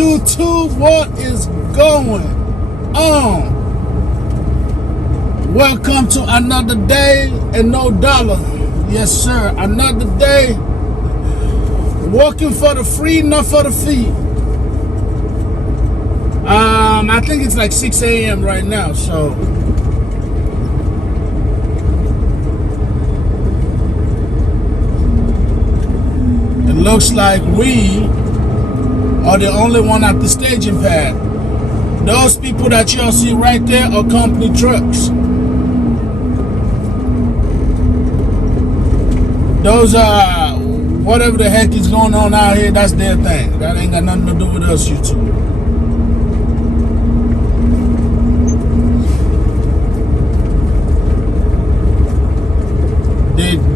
YouTube, what is going on? Welcome to another day and no dollar. Yes, sir. Another day. Working for the free, not for the fee. I think it's like 6 a.m. right now, so it looks like we are the only one at the staging pad. Those people that y'all see right there are company trucks. Those are whatever the heck is going on out here, that's their thing. That ain't got nothing to do with us, YouTube.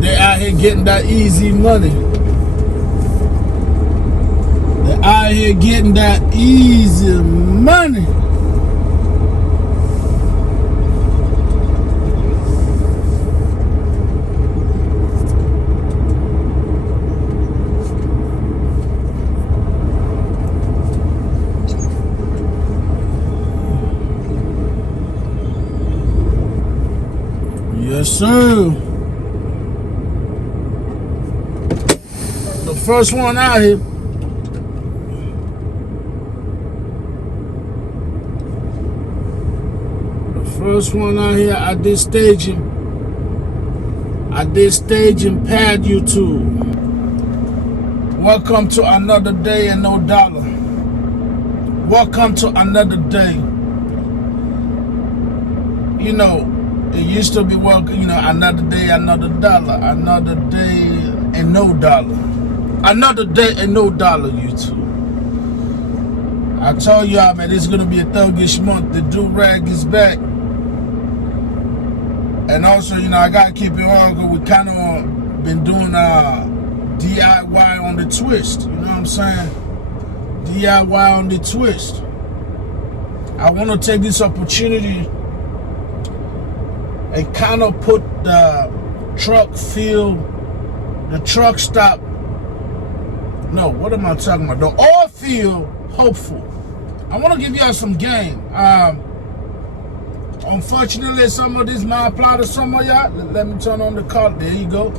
They out here getting that easy money. They're out here getting that easy money. Yes, sir. The first one out here. The first one out here, I did staging pad YouTube. Welcome to another day and no dollar. Welcome to another day. You know, it used to be welcome, you know, another day, another dollar. Another day and no dollar. Another day and no dollar, YouTube. I told y'all, man, this is going to be a thuggish month. The do-rag is back. And also, you know, I got to keep it on because we kind of been doing DIY on the twist. You know what I'm saying? DIY on the twist. I want to take this opportunity and kind of put the truck stop. No, what am I talking about? The oil field hopeful. I want to give y'all some game. Unfortunately, some of this might apply to some of y'all. Let me turn on the car. There you go.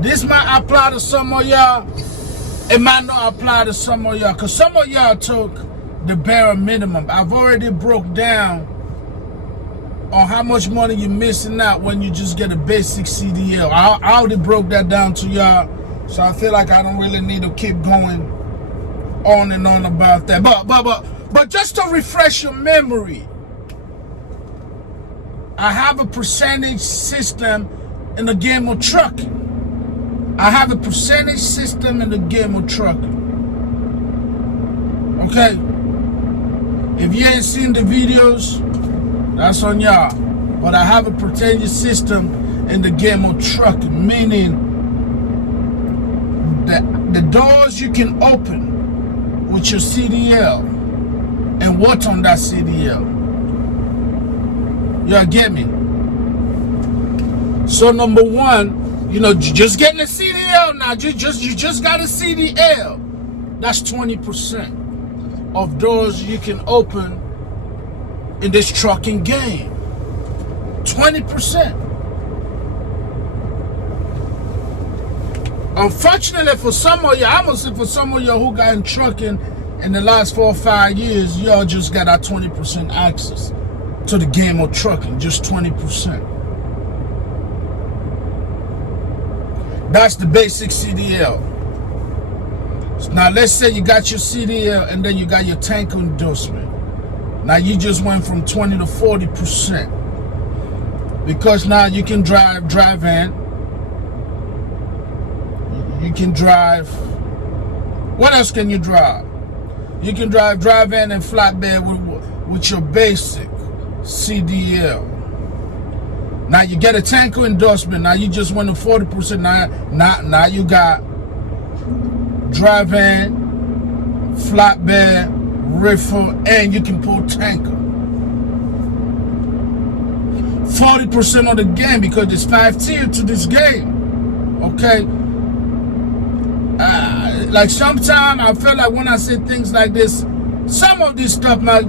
This might apply to some of y'all. It might not apply to some of y'all because some of y'all took the bare minimum. I've already broke down on how much money you're missing out when you just get a basic CDL. I already broke that down to y'all, so I feel like I don't really need to keep going on and on about that. But just to refresh your memory, I have a percentage system in the game of trucking. I have a percentage system in the game of trucking. Okay? If you ain't seen the videos, that's on y'all. But I have a percentage system in the game of trucking, meaning that the doors you can open with your CDL and what's on that CDL. Y'all get me? So number one, you know, just getting a CDL now, you just got a CDL. That's 20% of doors you can open in this trucking game. 20%. Unfortunately for some of you, I'm gonna say for some of you who got in trucking in the last 4 or 5 years, y'all just got that 20% access to the game of trucking, just 20%. That's the basic CDL. So now let's say you got your CDL and then you got your tanker endorsement. Now you just went from 20 to 40%. Because now you can drive van. You can drive. What else can you drive? You can drive van and flatbed with your basic CDL. Now you get a tanker endorsement. Now you just went to 40%. Now you got drive van, flatbed, reefer, and you can pull tanker. 40% of the game because there's 5 tiers to this game. Okay? Like sometimes I feel like when I say things like this, Some of this stuff might, oh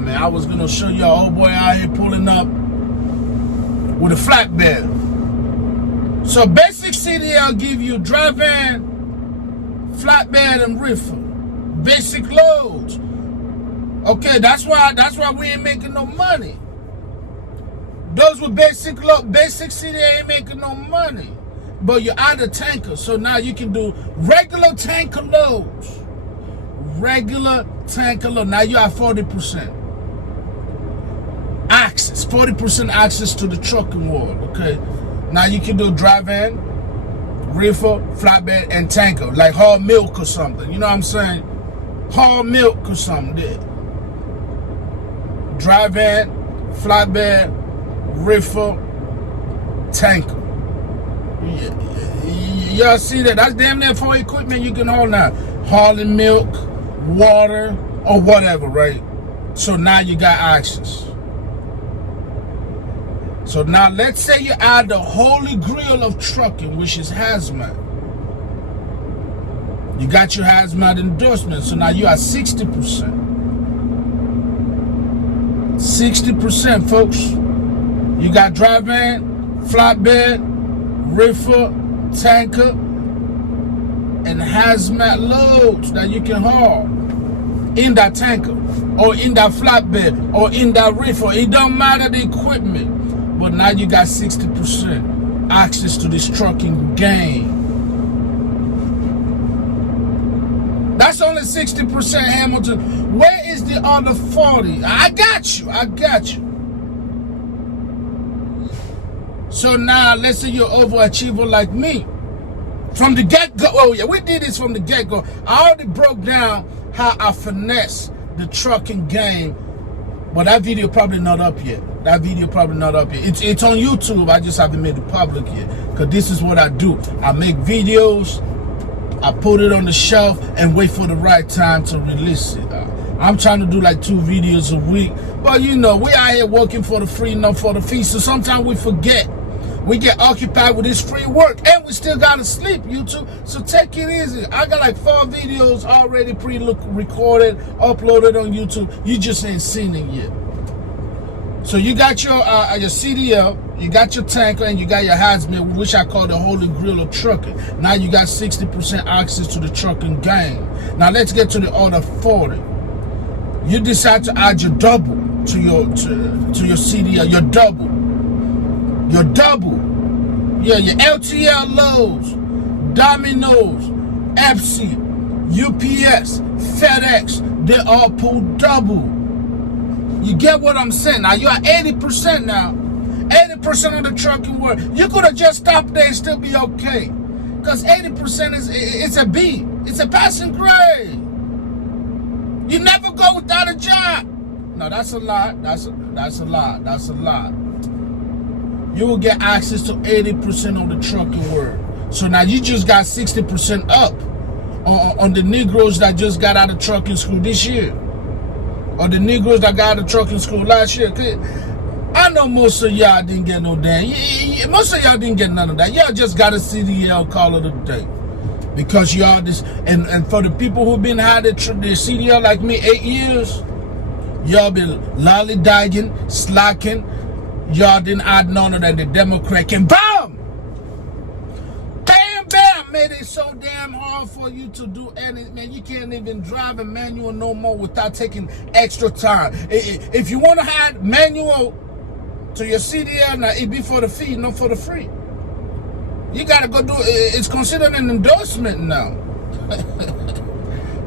man, I was gonna show y'all, old boy out here pulling up with a flatbed. So basic CDL give you dry van, flatbed, and reefer. Basic loads. Okay, that's why we ain't making no money. Those with basic CDL ain't making no money. But you're out of tanker, so now you can do regular tanker loads. Regular tanker load. Now you have 40% access, 40% access to the trucking world. Okay, now you can do dry van, reefer, flatbed, and tanker, like haul milk or something. You know what I'm saying? Haul milk or something. There. Dry van, flatbed, reefer, tanker. Y'all see that? That's damn near 4 equipment you can haul now. Hauling milk, water, or whatever, right? So now you got access. So now let's say you add the holy grail of trucking, which is hazmat. You got your hazmat endorsement, so now you are 60%. 60%, folks. You got dry van, flatbed, reefer, tanker, and hazmat loads that you can haul in that tanker or in that flatbed or in that reefer. It don't matter the equipment, but now you got 60% access to this trucking game. That's only 60%, Hamilton. Where is the other 40? I got you. So now, let's say you're an overachiever like me. From the get-go, oh yeah, we did this from the get-go. I already broke down how I finesse the trucking game, but that video probably not up yet. It's on YouTube, I just haven't made it public yet. Because this is what I do. I make videos, I put it on the shelf, and wait for the right time to release it. I'm trying to do like 2 videos a week. But you know, we out here working for the free, not for the fee. So sometimes we forget. We get occupied with this free work, and we still gotta sleep, YouTube. So take it easy. I got like 4 videos already pre-recorded, uploaded on YouTube. You just ain't seen it yet. So you got your CDL, you got your tanker, and you got your hazmat, which I call the holy grail of trucking. Now you got 60% access to the trucking game. Now let's get to the other 40. You decide to add your double to your CDL, your double. Your double. Yeah, your LTL loads, Domino's, FC, UPS, FedEx, they all pull double. You get what I'm saying? Now you're at 80% now. 80% of the trucking world. You could have just stopped there and still be okay. Because 80% it's a B. It's a passing grade. You never go without a job. No, that's a lot. That's a lot. You will get access to 80% of the trucking world. So now you just got 60% up on the Negroes that just got out of trucking school this year. Or the Negroes that got out of trucking school last year. I know most of y'all didn't get no damn. Most of y'all didn't get none of that. Y'all just got a CDL call of the day. Because y'all this, and for the people who've been had the CDL like me 8 years, y'all been lollygagging, slacking. Y'all didn't add none of that. The Democrat can BAM! Bam! Made it so damn hard for you to do anything. Man, you can't even drive a manual no more without taking extra time. If you want to add manual to your CDL, now it be for the fee, not for the free. You gotta go do it. It's considered an endorsement now.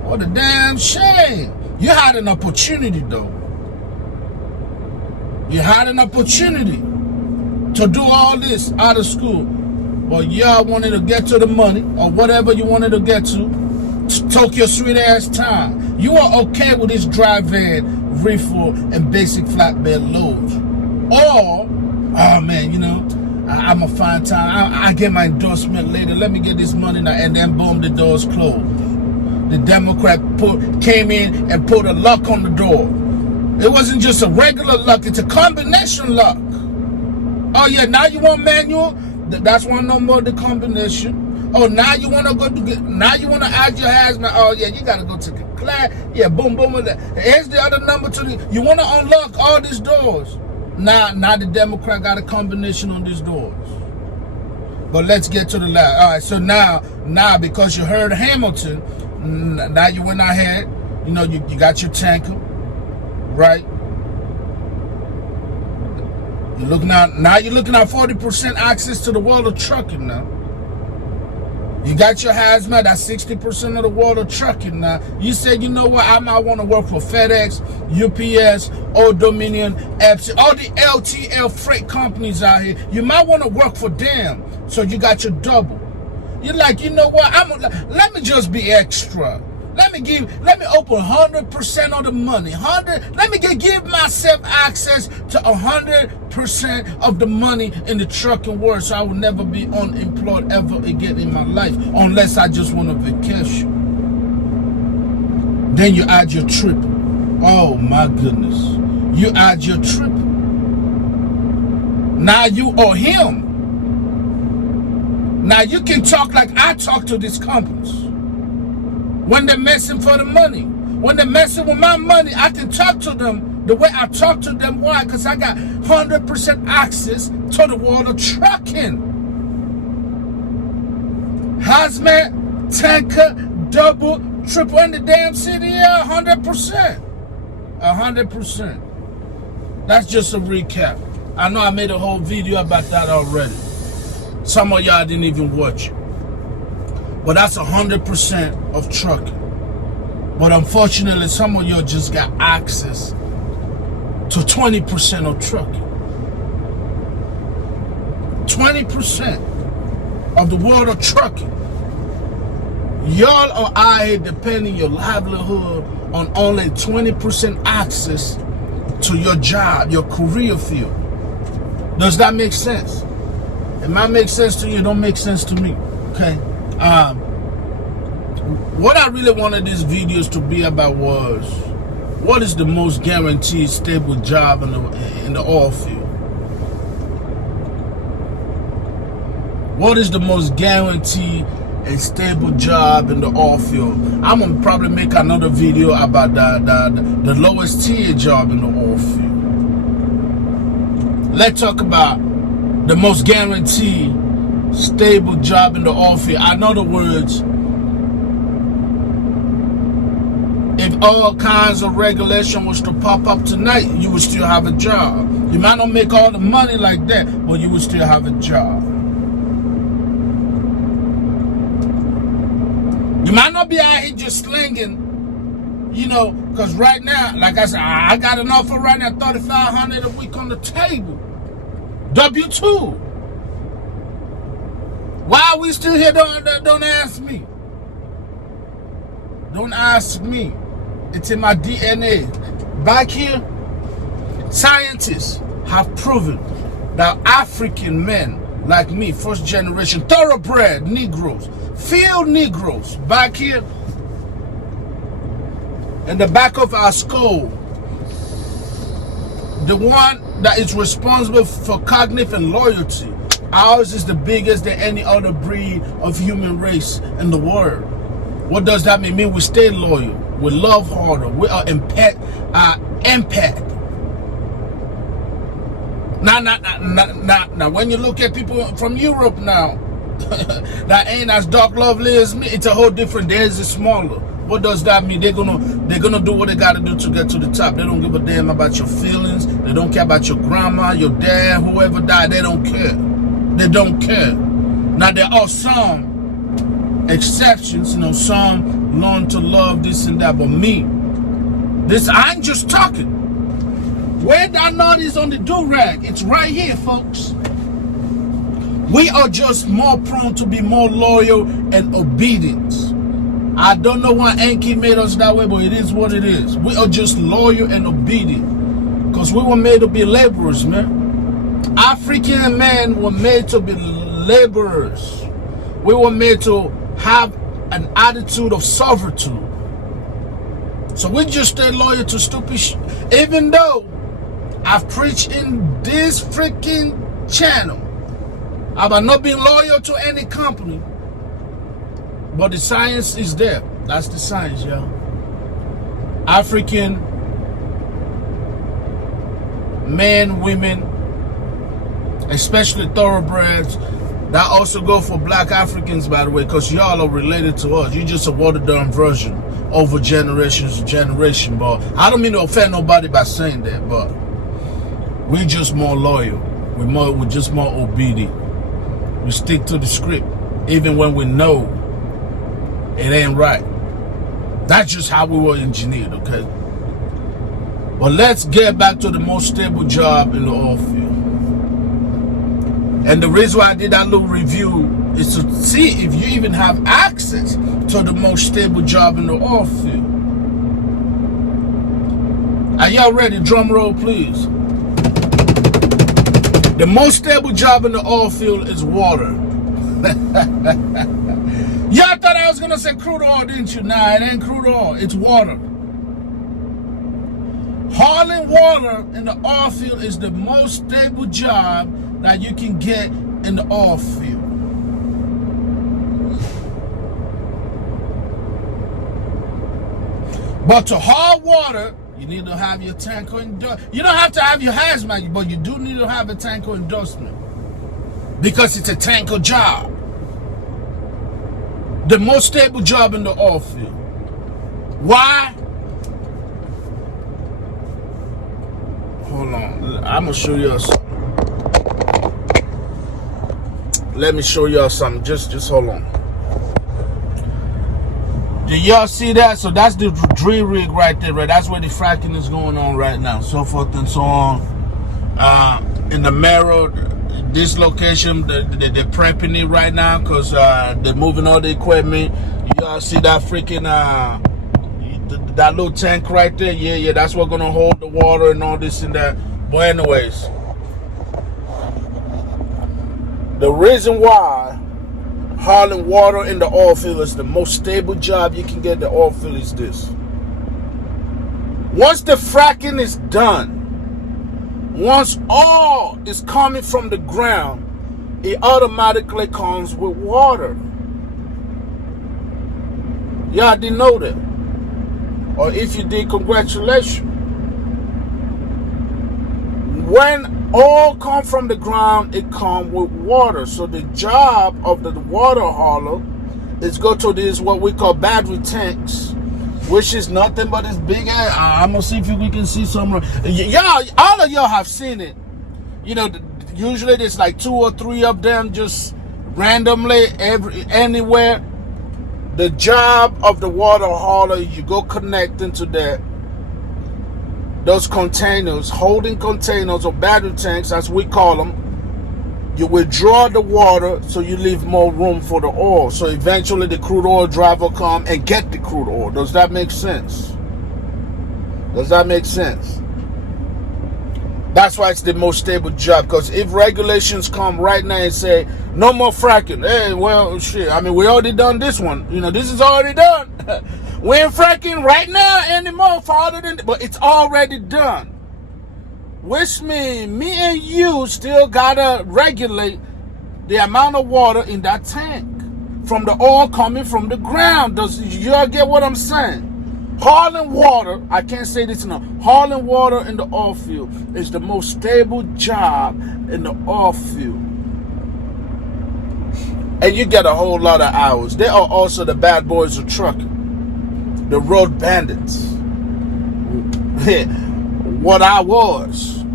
What a damn shame. You had an opportunity though. You had an opportunity to do all this out of school, but y'all wanted to get to the money or whatever you wanted to get to took your sweet ass time. You are okay with this dry van, reefer, and basic flatbed loads. Or, oh man, you know, I'm a fine time. I get my endorsement later. Let me get this money now, and then boom, the door's closed. The Democrat came in and put a lock on the door. It wasn't just a regular lock, it's a combination lock. Oh yeah, now you want manual? That's why no more the combination. Oh, now you want to go to, now you want to add your hazmat. Oh, yeah, you got to go to the class. Yeah, boom, boom. Here's the other number to the, you want to unlock all these doors. Now the Democrat got a combination on these doors. But let's get to the last. All right, so now because you heard Hamilton, now you went ahead, you know, you got your tanker, right? You're looking at, now you're looking at 40% access to the world of trucking now. You got your hazmat, that's 60% of the world of trucking now. You said, you know what, I might want to work for FedEx, UPS, Old Dominion, Epson, all the LTL freight companies out here. You might want to work for them, so you got your double. You're like, you know what, let me just be extra. Let me open 100% of the money. Let me give myself access to 100% of the money in the trucking world, so I will never be unemployed ever again in my life, unless I just want a vacation. Then you add your trip. Oh my goodness. You add your trip. Now you owe him. Now you can talk like I talk to these companies. When they're messing for the money, when they're messing with my money, I can talk to them the way I talk to them. Why? Because I got 100% access to the world of trucking. Hazmat, tanker, double, triple in the damn city, yeah, 100%. 100%. That's just a recap. I know I made a whole video about that already. Some of y'all didn't even watch it. But that's 100% of trucking. But unfortunately, some of y'all just got access to 20% of trucking. 20% of the world of trucking. Y'all are out here depending your livelihood on only 20% access to your job, your career field. Does that make sense? It might make sense to you, it don't make sense to me. Okay? What I really wanted these videos to be about was, what is the most guaranteed stable job in the oil field? What is the most guaranteed and stable job in the oil field? I'm gonna probably make another video about the lowest tier job in the oil field. Let's talk about the most guaranteed stable job in the oil field. In other words, if all kinds of regulation was to pop up tonight, you would still have a job. You might not make all the money like that, but you would still have a job. You might not be out here just slinging, you know, because right now, like I said, I got an offer right now, $3,500 a week on the table. W-2. Why are we still here? Don't ask me. Don't ask me. It's in my DNA. Back here, scientists have proven that African men like me, first generation, thoroughbred Negroes, field Negroes, back here, in the back of our skull, the one that is responsible for cognitive and loyalty, ours is the biggest than any other breed of human race in the world. What does that mean? It means we stay loyal, we love harder, we are empath. Now, when you look at people from Europe now, that ain't as dark lovely as me. It's a whole different. Theirs is smaller. What does that mean? They're gonna do what they gotta do to get to the top. They don't give a damn about your feelings. They don't care about your grandma, your dad, whoever died. They don't care. They don't care. Now there are some exceptions, you know, some learn to love this and that, but me, I ain't just talking. Where that knot is on the do-rag, it's right here, folks. We are just more prone to be more loyal and obedient. I don't know why Enki made us that way, but it is what it is. We are just loyal and obedient because we were made to be laborers, man. African men were made to be laborers. We were made to have an attitude of servitude. So we just stay loyal to stupid shit. Even though I've preached in this freaking channel about not being loyal to any company, But the science is there. That's the science, yeah. African men, women, especially thoroughbreds, that also go for black Africans, by the way, because y'all are related to us. You're just a watered down version over generations to generation. But I don't mean to offend nobody by saying that, but we're just more loyal. We're just more obedient. We stick to the script, even when we know it ain't right. That's just how we were engineered, okay? But let's get back to the most stable job in the oil field. And the reason why I did that little review is to see if you even have access to the most stable job in the oil field. Are y'all ready? Drum roll, please. The most stable job in the oil field is water. Y'all thought I was going to say crude oil, didn't you? Nah, it ain't crude oil. It's water. Hauling water in the oil field is the most stable job that you can get in the oil field. But to haul water, you need to have your tanker endorsement. You don't have to have your hazmat, but you do need to have a tanker endorsement because it's a tanker job. The most stable job in the oil field. Why? Hold on, I'm gonna show y'all something. Let me show y'all something. Just hold on. Do y'all see that? So that's the drill rig right there, right? That's where the fracking is going on right now, so forth and so on. In the Marrow, this location, they're prepping it right now because they're moving all the equipment. Y'all see that freaking that little tank right there? Yeah, that's what's gonna hold the water and all this and that. But anyways, the reason why hauling water in the oil field is the most stable job you can get in the oil field is this. Once the fracking is done, once oil is coming from the ground, it automatically comes with water. Y'all didn't know that. Or if you did, congratulations. When oil come from the ground, it come with water. So the job of the water hauler is go to this what we call battery tanks, which is nothing but this big ass. I'm gonna see if we can see some. Y'all, all of y'all have seen it. You know, usually there's like 2 or 3 of them just randomly anywhere. The job of the water hauler, you go connect into those containers, holding containers or battery tanks, as we call them. You withdraw the water so you leave more room for the oil. So eventually the crude oil driver come and get the crude oil. Does that make sense? Does that make sense? That's why it's the most stable job. Because if regulations come right now and say no more fracking, hey, well, shit. I mean, we already done this one. You know, this is already done. We ain't fracking right now anymore, but it's already done. Which means me and you still gotta regulate the amount of water in that tank from the oil coming from the ground. Does y'all get what I'm saying? Hauling water, I can't say this enough. Hauling water in the oil field is the most stable job in the oil field. And you get a whole lot of hours. They are also the bad boys of trucking. The road bandits. What I was,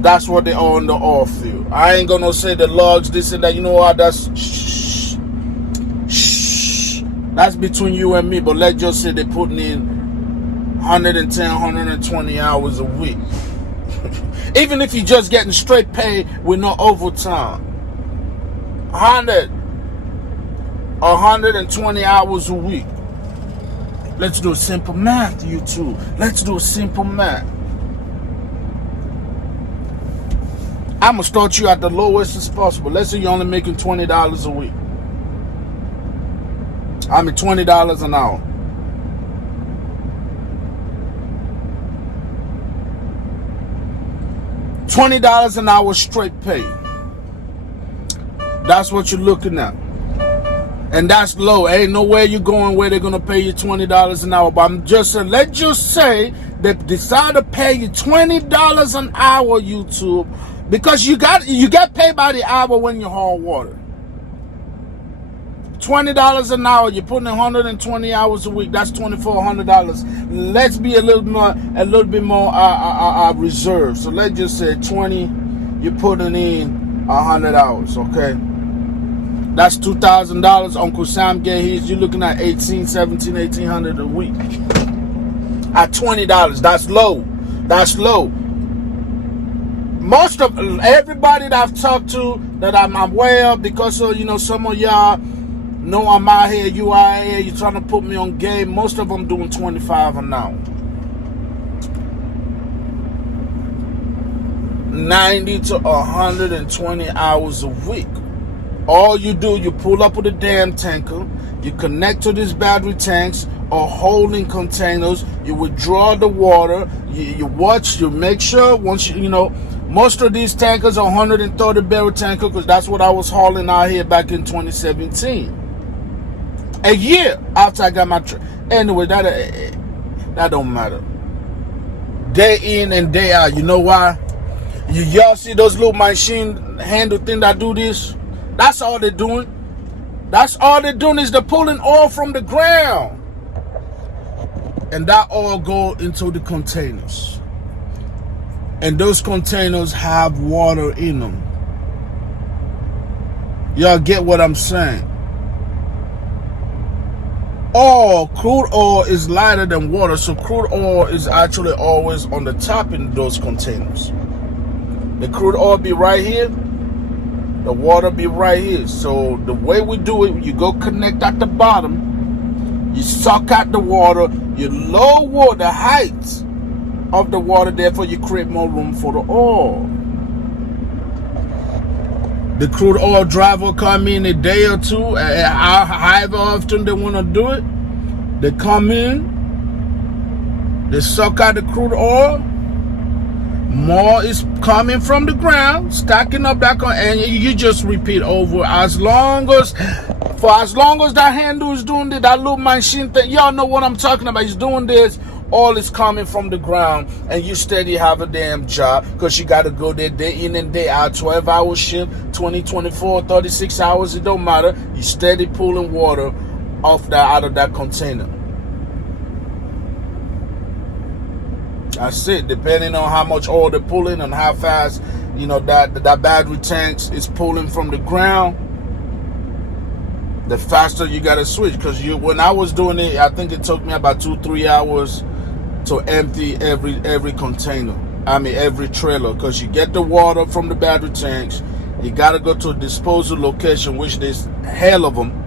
that's what they are in the oil field. I ain't gonna say the logs, this and that. You know what? That's shh. That's between you and me. But let's just say they're putting in 110, 120 hours a week. Even if you're just getting straight pay with no overtime. 120 hours a week. Let's do a simple math, you two. Let's do a simple math. I'm going to start you at the lowest as possible. Let's say you're only making $20 a week. I mean, $20 an hour. $20 an hour straight pay. That's what you're looking at. And that's low. Ain't nowhere you going where they're gonna pay you $20 an hour. But I'm just saying, let's just say they decide to pay you $20 an hour, YouTube, because you get paid by the hour when you haul water. $20 an hour. You're putting in 120 hours a week. That's $2,400. Let's be a little bit more reserved. So let's just say 20. You're putting in 100 hours. Okay. That's $2,000. Uncle Sam get his. You're looking at $1,800 a week. At $20, that's low. That's low. Most of everybody that I've talked to that I'm aware of, because of, you know, some of y'all know I'm out here, you out here, you're trying to put me on game. Most of them doing 25 an hour. 90 to 120 hours a week. All you do, you pull up with a damn tanker, you connect to these battery tanks or holding containers, you withdraw the water, you watch, you make sure once you know, most of these tankers are 130 barrel tanker, because that's what I was hauling out here back in 2017. A year after I got my anyway, that don't matter. Day in and day out. You know why? Y'all see those little machine handle thing that do this? That's all they're doing. That's all they're doing is they're pulling oil from the ground. And that oil go into the containers. And those containers have water in them. Y'all get what I'm saying? Crude oil is lighter than water. So crude oil is actually always on the top in those containers. The crude oil be right here. The water be right here. So the way we do it, you go connect at the bottom, you suck out the water, you lower the height of the water, therefore you create more room for the oil. The crude oil driver come in a day or two, however often they want to do it. They come in, they suck out the crude oil. More is coming from the ground, stacking up back on, and you just repeat over as long as that handle is doing this, that little machine thing. Y'all know what I'm talking about. He's doing this. All is coming from the ground, and you steady have a damn job, because you got to go there day in and day out, 12-hour shift, 20, 24, 36 hours. It don't matter. You steady pulling water out of that container. That's it. Depending on how much oil they're pulling and how fast, you know, that battery tanks is pulling from the ground, the faster you gotta switch. Because when I was doing it, I think it took me about 2-3 hours to empty every container. I mean every trailer. Because you get the water from the battery tanks, you gotta go to a disposal location, which there's hell of them.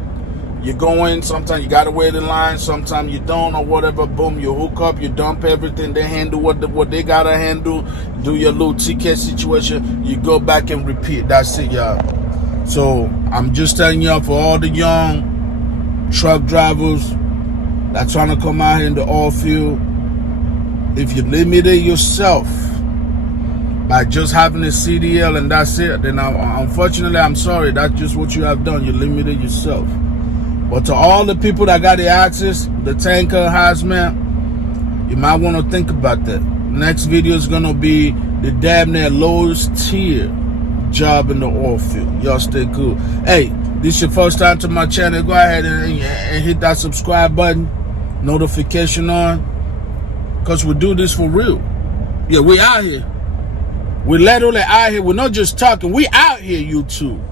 You go in, sometimes you gotta wait in line, sometimes you don't, or whatever. Boom, you hook up, you dump everything, they handle what they gotta handle, do your little ticket situation, you go back and repeat. That's it, y'all. So I'm just telling y'all, for all the young truck drivers that trying to come out here in the oil field, if you limited yourself by just having a CDL and that's it, then unfortunately, I'm sorry, that's just what you have done. You limited yourself. But to all the people that got the access, the tanker, hazmat, you might want to think about that. Next video is going to be the damn near lowest tier job in the oil field. Y'all stay cool. Hey, this is your first time to my channel. Go ahead and hit that subscribe button, notification on, because we do this for real. Yeah, we out here. We're literally out here. We're not just talking. We out here, YouTube.